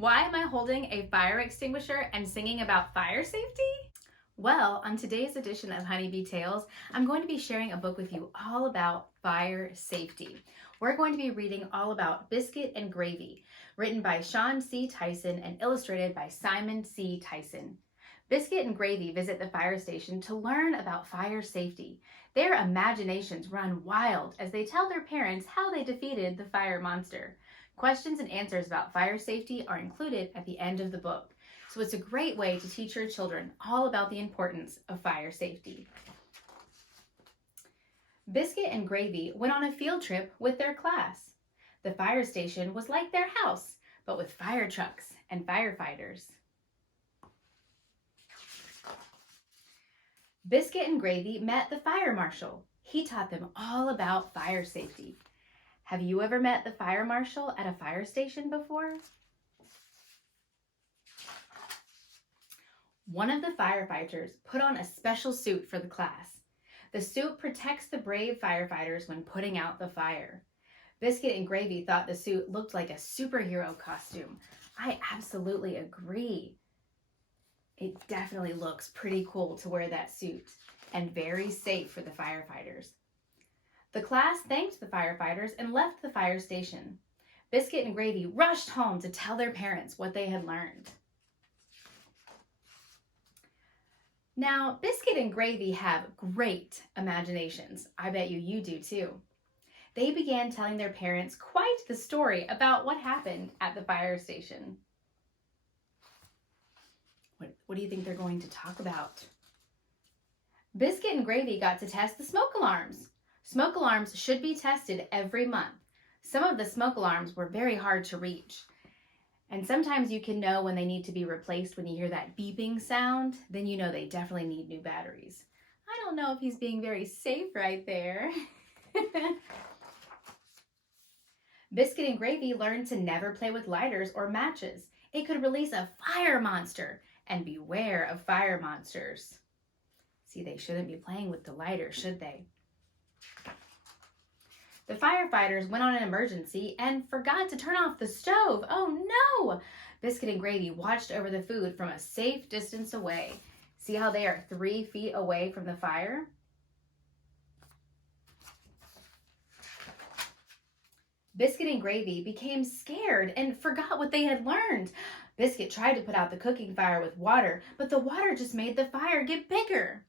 Why am I holding a fire extinguisher and singing about fire safety? Well, on today's edition of Honeybee Tales, I'm going to be sharing a book with you all about fire safety. We're going to be reading all about Biscuit and Gravy, written by Shaun C. Tyson and illustrated by Simon C. Tyson. Biscuit and Gravy visit the fire station to learn about fire safety. Their imaginations run wild as they tell their parents how they defeated the fire monster. Questions and answers about fire safety are included at the end of the book, so it's a great way to teach your children all about the importance of fire safety. Biscuit and Gravy went on a field trip with their class. The fire station was like their house, but with fire trucks and firefighters. Biscuit and Gravy met the fire marshal. He taught them all about fire safety. Have you ever met the fire marshal at a fire station before? One of the firefighters put on a special suit for the class. The suit protects the brave firefighters when putting out the fire. Biscuit and Gravy thought the suit looked like a superhero costume. I absolutely agree. It definitely looks pretty cool to wear that suit and very safe for the firefighters. The class thanked the firefighters and left the fire station. Biscuit and Gravy rushed home to tell their parents what they had learned. Now, Biscuit and Gravy have great imaginations. I bet you do too. They began telling their parents quite the story about what happened at the fire station. What do you think they're going to talk about? Biscuit and Gravy got to test the smoke alarms. Smoke alarms should be tested every month. Some of the smoke alarms were very hard to reach. And sometimes you can know when they need to be replaced when you hear that beeping sound, then you know they definitely need new batteries. I don't know if he's being very safe right there. Biscuit and Gravy learned to never play with lighters or matches. It could release a fire monster, and beware of fire monsters. See, they shouldn't be playing with the lighter, should they? The firefighters went on an emergency and forgot to turn off the stove. Oh no! Biscuit and Gravy watched over the food from a safe distance away. See how they are 3 feet away from the fire? Biscuit and Gravy became scared and forgot what they had learned. Biscuit tried to put out the cooking fire with water, but the water just made the fire get bigger.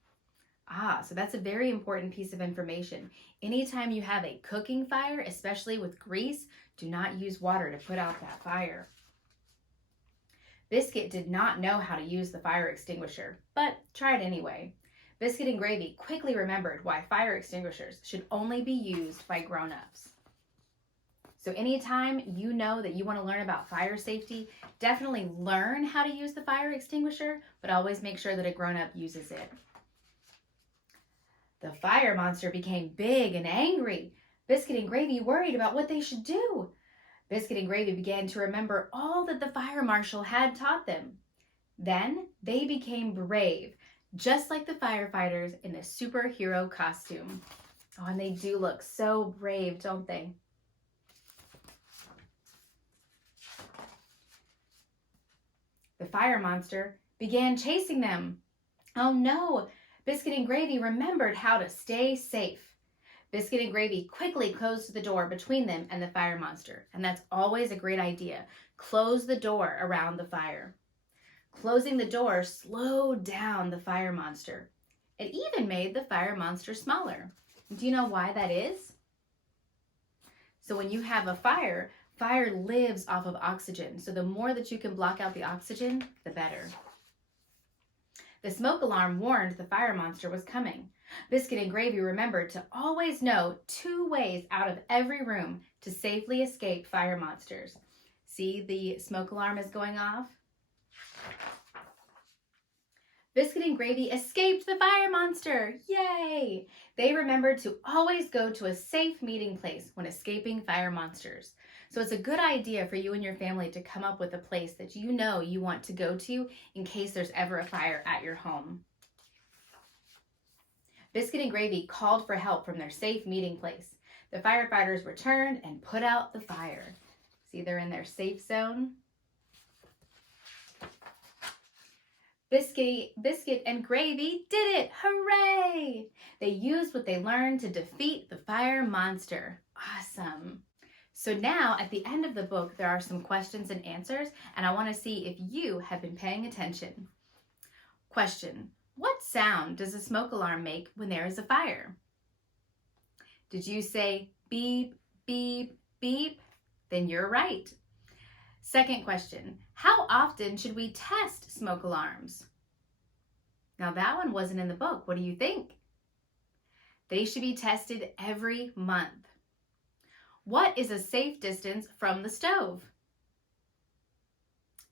So that's a very important piece of information. Anytime you have a cooking fire, especially with grease, do not use water to put out that fire. Biscuit did not know how to use the fire extinguisher, but tried anyway. Biscuit and Gravy quickly remembered why fire extinguishers should only be used by grown-ups. So anytime you know that you want to learn about fire safety, definitely learn how to use the fire extinguisher, but always make sure that a grown-up uses it. The fire monster became big and angry. Biscuit and Gravy worried about what they should do. Biscuit and Gravy began to remember all that the fire marshal had taught them. Then they became brave, just like the firefighters in the superhero costume. Oh, and they do look so brave, don't they? The fire monster began chasing them. Oh no! Biscuit and Gravy remembered how to stay safe. Biscuit and Gravy quickly closed the door between them and the fire monster, and that's always a great idea. Close the door around the fire. Closing the door slowed down the fire monster. It even made the fire monster smaller. Do you know why that is? So when you have a fire, fire lives off of oxygen. So the more that you can block out the oxygen, the better. The smoke alarm warned the fire monster was coming. Biscuit and Gravy remembered to always know 2 ways out of every room to safely escape fire monsters. See, the smoke alarm is going off. Biscuit and Gravy escaped the fire monster. Yay! They remembered to always go to a safe meeting place when escaping fire monsters. So it's a good idea for you and your family to come up with a place that you know you want to go to in case there's ever a fire at your home. Biscuit and Gravy called for help from their safe meeting place. The firefighters returned and put out the fire. See, they're in their safe zone. Biscuit and Gravy did it! Hooray! They used what they learned to defeat the fire monster. Awesome. So now at the end of the book, there are some questions and answers, and I want to see if you have been paying attention. Question: what sound does a smoke alarm make when there is a fire? Did you say beep, beep, beep? Then you're right. Second question: how often should we test smoke alarms? Now that one wasn't in the book. What do you think? They should be tested every month. What is a safe distance from the stove?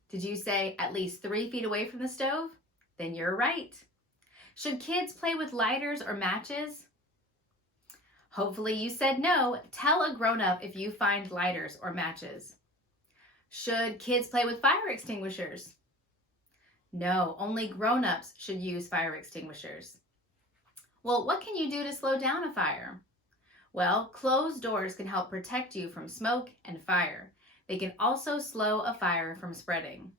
Did you say at least 3 feet away from the stove? Then you're right. Should kids play with lighters or matches? Hopefully you said no. Tell a grown-up if you find lighters or matches. Should kids play with fire extinguishers? No, only grown-ups should use fire extinguishers. Well, what can you do to slow down a fire? Well, closed doors can help protect you from smoke and fire. They can also slow a fire from spreading.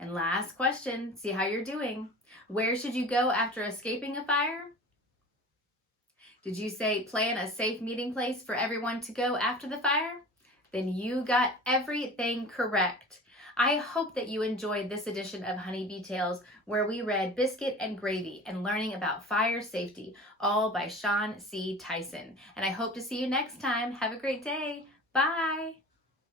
And last question, see how you're doing. Where should you go after escaping a fire? Did you say plan a safe meeting place for everyone to go after the fire? Then you got everything correct. I hope that you enjoyed this edition of Honeybee Tales, where we read Biscuit and Gravy and learning about fire safety, all by Shaun C. Tyson. And I hope to see you next time. Have a great day. Bye.